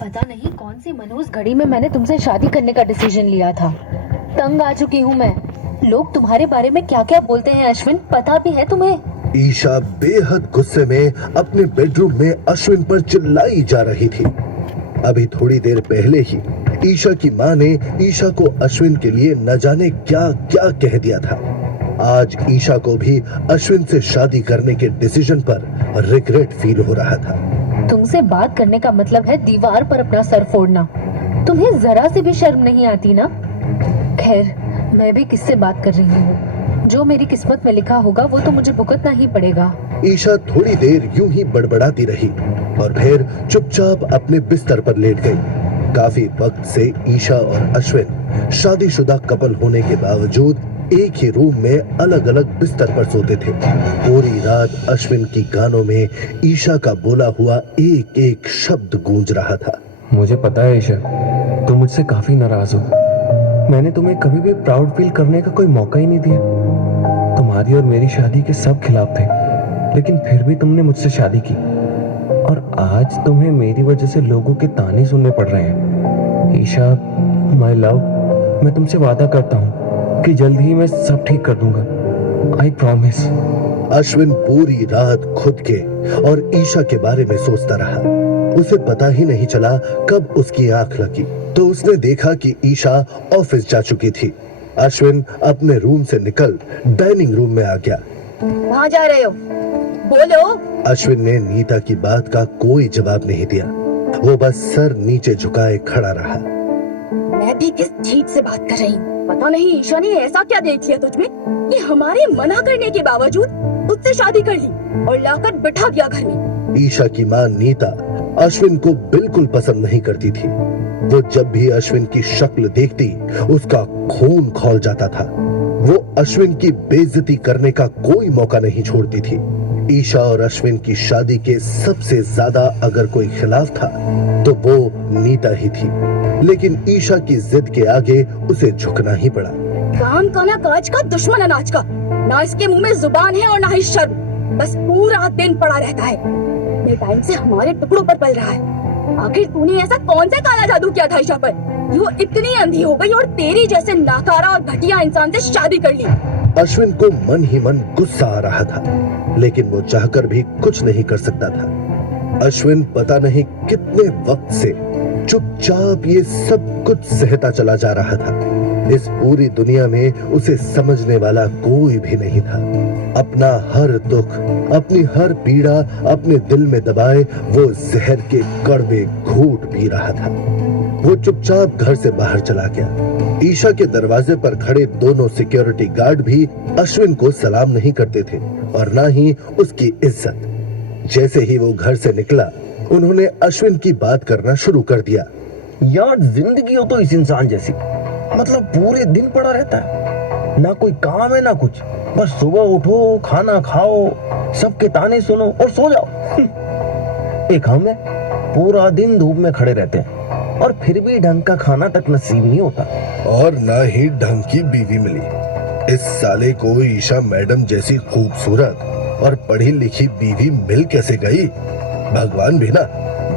पता नहीं कौन सी मनहूस घड़ी में मैंने तुमसे शादी करने का डिसीजन लिया था। तंग आ चुकी हूँ मैं। लोग तुम्हारे बारे में क्या क्या बोलते हैं अश्विन, पता भी है तुम्हें? ईशा बेहद गुस्से में अपने बेडरूम में अश्विन पर चिल्लाई जा रही थी। अभी थोड़ी देर पहले ही ईशा की माँ ने ईशा को अश्विन के लिए न जाने क्या क्या कह दिया था। आज ईशा को भी अश्विन से शादी करने के डिसीजन पर रिग्रेट फील हो रहा था। तुमसे बात करने का मतलब है दीवार पर अपना सर फोड़ना। तुम्हें जरा सी भी शर्म नहीं आती ना? खैर, मैं भी किससे बात कर रही हूँ। जो मेरी किस्मत में लिखा होगा वो तो मुझे भुगतना ही पड़ेगा। ईशा थोड़ी देर यूं ही बड़बड़ाती रही और फिर चुपचाप अपने बिस्तर पर लेट गई। काफी वक्त से ईशा और अश्विन शादीशुदा कपल होने के बावजूद एक ही रूम में अलग अलग बिस्तर पर सोते थे। पूरी रात अश्विन की गानों में ईशा का बोला हुआ एक एक शब्द गूंज रहा था। मुझे पता है ईशा, तुम मुझसे काफी नाराज हो। मैंने तुम्हें कभी भी प्राउड फील करने का कोई मौका ही नहीं दिया। तुम्हारी और मेरी शादी के सब खिलाफ थे, लेकिन फिर भी तुमने मुझसे शादी की और आज तुम्हें मेरी वजह से लोगों के ताने सुनने पड़ रहे हैं। ईशा माय लव, मैं तुमसे वादा करता हूँ कि जल्द ही मैं सब ठीक कर दूंगा। I promise. अश्विन पूरी रात खुद के और ईशा के बारे में सोचता रहा। उसे पता ही नहीं चला कब उसकी आंख लगी तो उसने देखा कि ईशा ऑफिस जा चुकी थी। अश्विन अपने रूम से निकल डाइनिंग रूम में आ गया। कहाँ जा रहे हो? बोलो। अश्विन ने नीता की बात का कोई जवाब नहीं दिया। वो बस सर नीचे झुकाए खड़ा रहा। मैं भी किस चीज से बात कर रही हूँ? पता नहीं ईशा ने ऐसा क्या देख लिया तुझमें कि हमारे मना करने के बावजूद उससे शादी कर ली और लाकर बिठा दिया घर में। ईशा की माँ नीता अश्विन को बिल्कुल पसंद नहीं करती थी। वो जब भी अश्विन की शक्ल देखती उसका खून खौल जाता था। वो अश्विन की बेइज्जती करने का कोई मौका नहीं छोड़ती थी। ईशा और अश्विन की शादी के सबसे ज्यादा अगर कोई खिलाफ था तो वो नीता ही थी, लेकिन ईशा की जिद के आगे उसे झुकना ही पड़ा। काम का ना काज का, दुश्मन अनाज का। ना इसके मुंह में जुबान है और ना ही शर्म। बस पूरा दिन पड़ा रहता है। ये टाइम से हमारे टुकड़ों पर पल रहा है। आखिर तूने ऐसा कौन सा काला जादू किया था ईशा पर? वो इतनी अंधी हो गई और तेरी जैसे नाकारा और घटिया इंसान से शादी कर ली। अश्विन को मन ही मन गुस्सा आ रहा था, लेकिन वो चाहकर भी कुछ नहीं कर सकता था। अश्विन पता नहीं कितने वक्त से चुपचाप ये सब कुछ सहता चला जा रहा था। इस पूरी दुनिया में उसे समझने वाला कोई भी नहीं था। अपना हर दुख, अपनी हर पीड़ा अपने दिल में दबाए वो जहर के कड़वे घूंट पी रहा था। वो चुपचाप घर से बाहर चला गया। ईशा के दरवाजे पर खड़े दोनों सिक्योरिटी गार्ड भी अश्विन को सलाम नहीं करते थे और ना ही उसकी इज्जत। जैसे ही वो घर से निकला उन्होंने अश्विन की बात करना शुरू कर दिया। यार जिंदगी हो तो इस इंसान जैसी, मतलब पूरे दिन पड़ा रहता है, ना कोई काम है ना कुछ, बस सुबह उठो, खाना खाओ, सबके ताने सुनो और सो जाओ। एक हम है, पूरा दिन धूप में खड़े रहते हैं और फिर भी ढंग का खाना तक नसीब नहीं होता और ना ही ढंग की बीवी मिली। इस साले को ईशा मैडम जैसी खूबसूरत और पढ़ी लिखी बीवी मिल कैसे गई? भगवान भी ना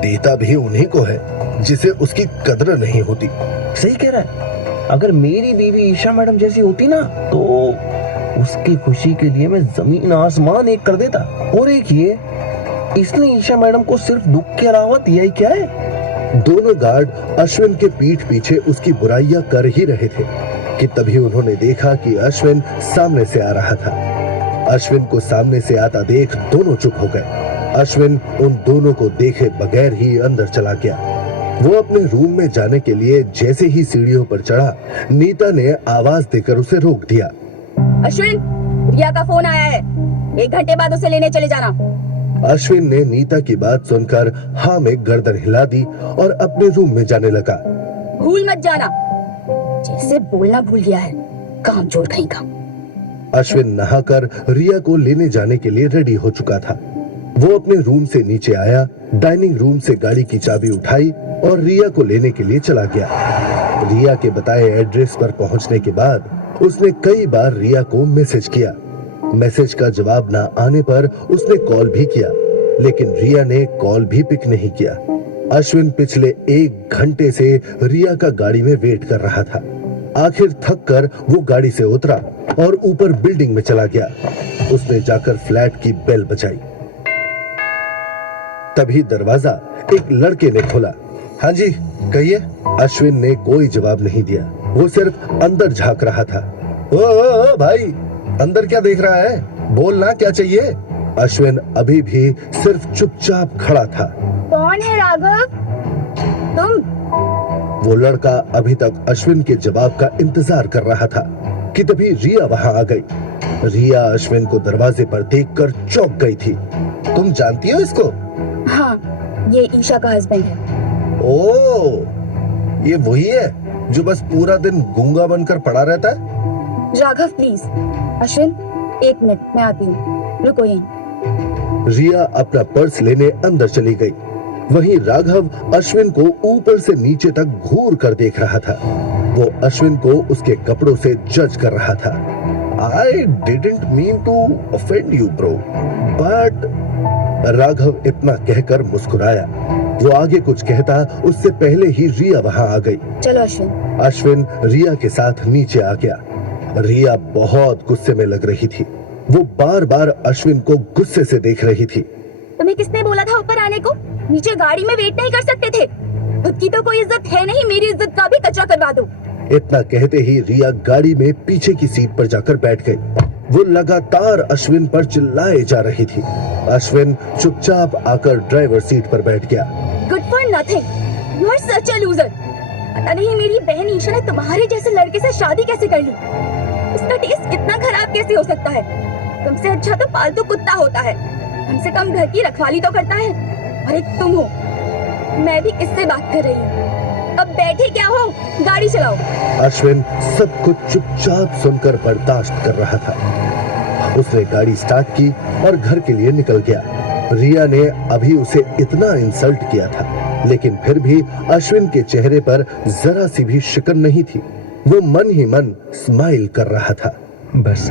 देता भी उन्हीं को है जिसे उसकी कदर नहीं होती। सही कह रहा है। अगर मेरी बीवी ईशा मैडम जैसी होती ना तो उसकी खुशी के लिए मैं जमीन आसमान एक कर देता। और एक ये, इसने ईशा मैडम को सिर्फ दुख के अलावा दिया ही क्या है? दोनों गार्ड अश्विन के पीठ पीछे उसकी बुराइयां कर ही रहे थे कि तभी उन्होंने देखा कि अश्विन सामने से आ रहा था। अश्विन को सामने से आता देख दोनों चुप हो गए। अश्विन उन दोनों को देखे बगैर ही अंदर चला गया। वो अपने रूम में जाने के लिए जैसे ही सीढ़ियों पर चढ़ा, नीता ने आवाज देकर उसे रोक दिया। अश्विन, रिया का फोन आया है, 1 घंटे बाद उसे लेने चले जाना। अश्विन ने नीता की बात सुनकर हाँ में गर्दन हिला दी और अपने रूम में जाने लगा। भूल मत जाना, जैसे बोलना भूल गया है, काम चोर कहीं का। अश्विन नहाकर रिया को लेने जाने के लिए रेडी हो चुका था। वो अपने रूम से नीचे आया, डाइनिंग रूम से गाड़ी की चाबी उठाई और रिया को लेने के लिए चला गया। रिया के बताए एड्रेस पर पहुंचने के बाद उसने कई बार रिया को मैसेज किया। मैसेज का जवाब ना आने पर उसने कॉल भी किया, लेकिन रिया ने कॉल भी पिक नहीं किया। अश्विन पिछले 1 घंटे से रिया का गाड़ी में वेट कर रहा था। आखिर थक कर वो गाड़ी से उतरा और ऊपर बिल्डिंग में चला गया। उसने जाकर फ्लैट की बेल बजाई। तभी दरवाजा एक लड़के ने खोला। हाँ जी कहिए। अश्विन ने कोई जवाब नहीं दिया, वो सिर्फ अंदर झांक रहा था। ओ भाई, अंदर क्या देख रहा है, बोलना क्या चाहिए। अश्विन अभी भी सिर्फ चुपचाप खड़ा था। कौन है राघव? तुम? वो लड़का अभी तक अश्विन के जवाब का इंतजार कर रहा था कि तभी रिया वहां आ गई। रिया अश्विन को दरवाजे पर देखकर चौंक गई थी। तुम जानती हो इसको? हाँ, ये ईशा का हस्बैंड है। ओ, ये वही है जो बस पूरा दिन गूंगा बनकर पड़ा रहता है। राघव प्लीज। अश्विन 1 मिनट, मैं आती हूँ, रुको यहीं। रिया अपना पर्स लेने अंदर चली गई। वहीं राघव अश्विन को ऊपर से नीचे तक घूर कर देख रहा था। वो अश्विन को उसके कपड़ों से जज कर रहा था। I didn't mean to offend you bro, but Raghav इतना कहकर मुस्कुराया। वो आगे कुछ कहता उससे पहले ही रिया वहां आ गई। चलो अश्विन। अश्विन रिया के साथ नीचे आ गया। रिया बहुत गुस्से में लग रही थी। वो बार बार अश्विन को गुस्से से देख रही थी। तुम्हें किसने बोला था ऊपर आने को? नीचे गाड़ी में वेट नहीं कर सकते थे? खुद की तो कोई इज्जत है नहीं, मेरी इज्जत का भी कचरा करवा दो। इतना कहते ही रिया गाड़ी में पीछे की सीट पर जाकर बैठ गई। वो लगातार अश्विन पर चिल्लाए जा रही थी। अश्विन चुपचाप आकर ड्राइवर सीट पर बैठ गया। Good for nothing, you are such a loser. पता नहीं मेरी बहन ईशा ने तुम्हारे जैसे लड़के से शादी कैसे कर ली। उसका टेस्ट इतना खराब कैसे हो सकता है? तुमसे अच्छा तो पालतू कुत्ता होता है, कम से कम घर की रखवाली तो करता है। और एक तुम हो। मैं भी किससे बात कर रही हूँ? अब बैठे क्या हो, गाड़ी चलाओ। अश्विन सब कुछ चुपचाप सुनकर बर्दाश्त कर रहा था। उसने गाड़ी स्टार्ट की और घर के लिए निकल गया। रिया ने अभी उसे इतना इंसल्ट किया था, लेकिन फिर भी अश्विन के चेहरे पर जरा सी भी शिकन नहीं थी। वो मन ही मन स्माइल कर रहा था। बस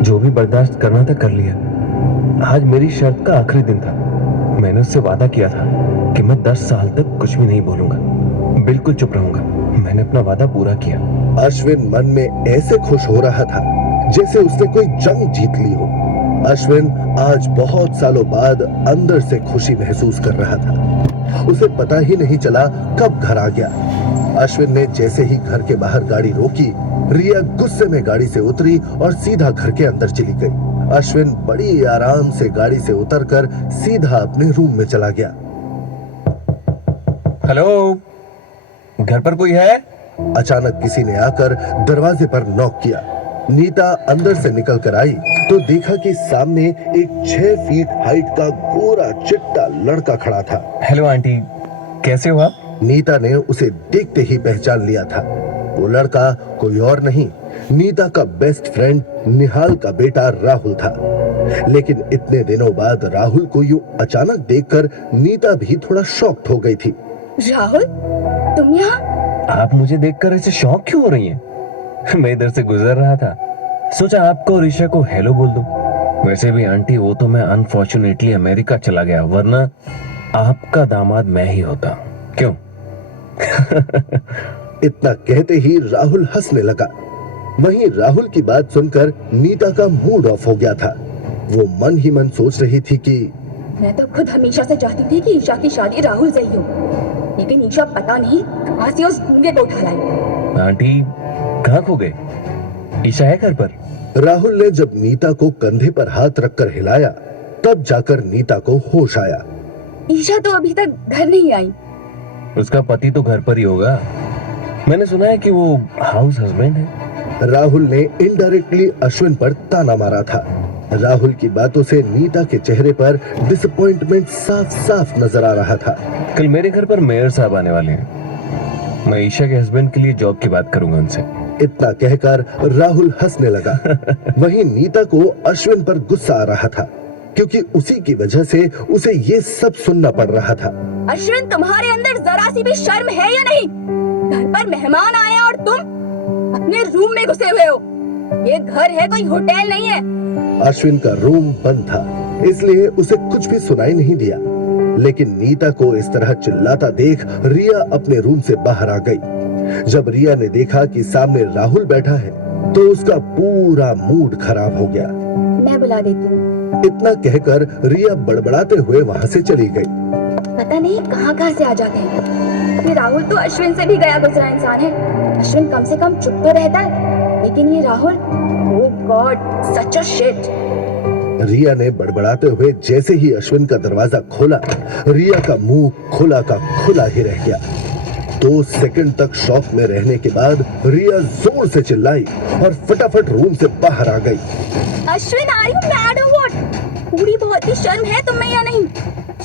जो भी बर्दाश्त करना था कर लिया। आज मेरी शर्त का आखिरी दिन था। मैंने उससे वादा किया था कि मैं 10 साल तक कुछ भी नहीं बोलूंगा, बिल्कुल चुप रहूंगा। मैंने अपना वादा पूरा किया। अश्विन मन में ऐसे खुश हो रहा था जैसे उसने कोई जंग जीत ली हो। अश्विन आज बहुत सालों बाद अंदर से खुशी महसूस कर रहा था। उसे पता ही नहीं चला कब घर आ गया। अश्विन ने जैसे ही घर के बाहर गाड़ी रोकी, रिया गुस्से में गाड़ी से उतरी और सीधा घर के अंदर चली गई। अश्विन बड़ी आराम से गाड़ी से उतरकर सीधा अपने रूम में चला गया। हेलो, घर पर कोई है? अचानक किसी ने आकर दरवाजे पर नॉक किया। नीता अंदर से निकल कर आई तो देखा कि सामने एक 6 फीट हाइट का गोरा चिट्टा लड़का खड़ा था। हेलो आंटी, कैसे हो आप? नीता ने उसे देखते ही पहचान लिया था। वो लड़का कोई और नहीं, नीता का बेस्ट फ्रेंड निहाल का बेटा राहुल था। लेकिन इतने दिनों बाद राहुल को यूं अचानक देखकर नीता भी थोड़ा शॉक्ड हो गई थी। राहुल, तुम यहाँ? आप मुझे देखकर ऐसे शॉक क्यों हो रही हैं? मैं इधर से गुजर रहा था, सोचा आपको और ईशा को हेलो बोल दूं। वैसे भी आंटी, वो तो मैं अनफॉर्चुनेटली अमेरिका चला गया, वरना आपका दामाद मैं ही होता। क्यों? इतना कहते ही राहुल हंसने लगा। वहीं राहुल की बात सुनकर नीता का मूड ऑफ हो गया था। वो मन ही मन सोच रही थी कि मैं तो खुद हमेशा से चाहती थी कि ईशा की शादी राहुल से ही हो, लेकिन ईशा पता नहीं कहां से उस गूंगे को उठा लाई। आंटी कहाँ खो गए? ईशा है घर पर? राहुल ने जब नीता को कंधे पर हाथ रखकर हिलाया, तब जाकर नीता को होश आया। ईशा तो अभी तक घर नहीं आई। उसका पति तो घर पर ही होगा। मैंने सुना है कि वो हाउस हस्बैंड है। राहुल ने इनडायरेक्टली अश्विन पर ताना मारा था। राहुल की बातों से नीता के चेहरे पर डिसअपॉइंटमेंट साफ साफ नजर आ रहा था। कल मेरे घर पर मेयर साहब आने वाले हैं। मैं ईशा के हस्बैंड के लिए जॉब की बात करूंगा उनसे। इतना कहकर राहुल हंसने लगा। वहीं नीता को अश्विन पर गुस्सा आ रहा था, क्योंकि उसी की वजह से उसे ये सब सुनना पड़ रहा था। अश्विन, तुम्हारे अंदर जरा सी भी शर्म है या नहीं? घर पर मेहमान आए और तुम अपने रूम में घुसे हुए हो। ये घर है, कोई होटल नहीं है। अश्विन का रूम बंद था, इसलिए उसे कुछ भी सुनाई नहीं दिया। लेकिन नीता को इस तरह चिल्लाता देख रिया अपने रूम से बाहर आ गई। जब रिया ने देखा कि सामने राहुल बैठा है तो उसका पूरा मूड खराब हो गया। मैं बुला देती हूँ। इतना कहकर रिया बड़बड़ाते हुए वहां से चली गई। पता नहीं कहाँ से आ जाते हैं। ये राहुल तो अश्विन से भी गया गुजरा इंसान है। अश्विन कम से कम चुप तो रहता है, लेकिन ये राहुल, ओह गॉड, सच अ शिट। रिया ने बड़बड़ाते हुए जैसे ही अश्विन का दरवाजा खोला, रिया का मुंह खुला का खुला ही रह गया। 2 सेकंड तक शॉक में रहने के बाद रिया जोर से चिल्लाई और फटाफट रूम से बाहर आ गई। अश्विन, आर यू मैड और व्हाट? पूरी बहुत ही शर्म है तुम्हें या नहीं?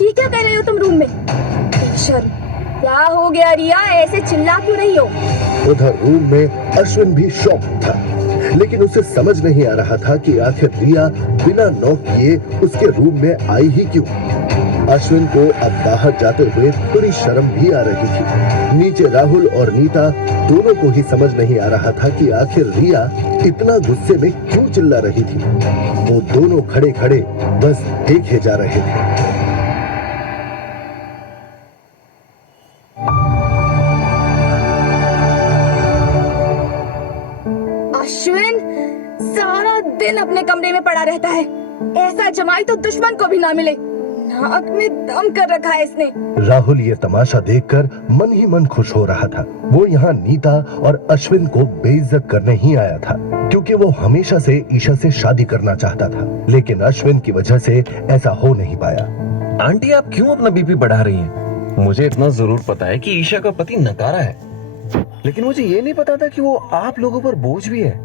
ये क्या कर रही हो तुम रूम में? शर्म? क्या हो गया रिया, ऐसे चिल्ला क्यों रही हो? उधर रूम में अश्विन भी शॉक था, लेकिन उसे समझ नहीं आ रहा था कि आखिर रिया बिना नॉक किए उसके रूम में आई ही क्यों। अश्विन को अब बाहर जाते हुए थोड़ी शर्म भी आ रही थी। नीचे राहुल और नीता दोनों को ही समझ नहीं आ रहा था कि आखिर रिया इतना गुस्से में क्यों चिल्ला रही थी। वो दोनों खड़े खड़े बस देखे जा रहे थे। अश्विन सारा दिन अपने कमरे में पड़ा रहता है। ऐसा जमाई तो दुश्मन को भी ना मिले। नाक में दम कर रखा है इसने। राहुल ये तमाशा देखकर मन ही मन खुश हो रहा था। वो यहाँ नीता और अश्विन को बेइज्जत करने ही आया था, क्योंकि वो हमेशा से ईशा से शादी करना चाहता था, लेकिन अश्विन की वजह से ऐसा हो नहीं पाया। आंटी, आप क्यों अपना बीपी बढ़ा रही हैं? मुझे इतना जरूर पता है कि ईशा का पति नकारा है, लेकिन मुझे ये नहीं पता था कि वो आप लोगों पर बोझ भी है।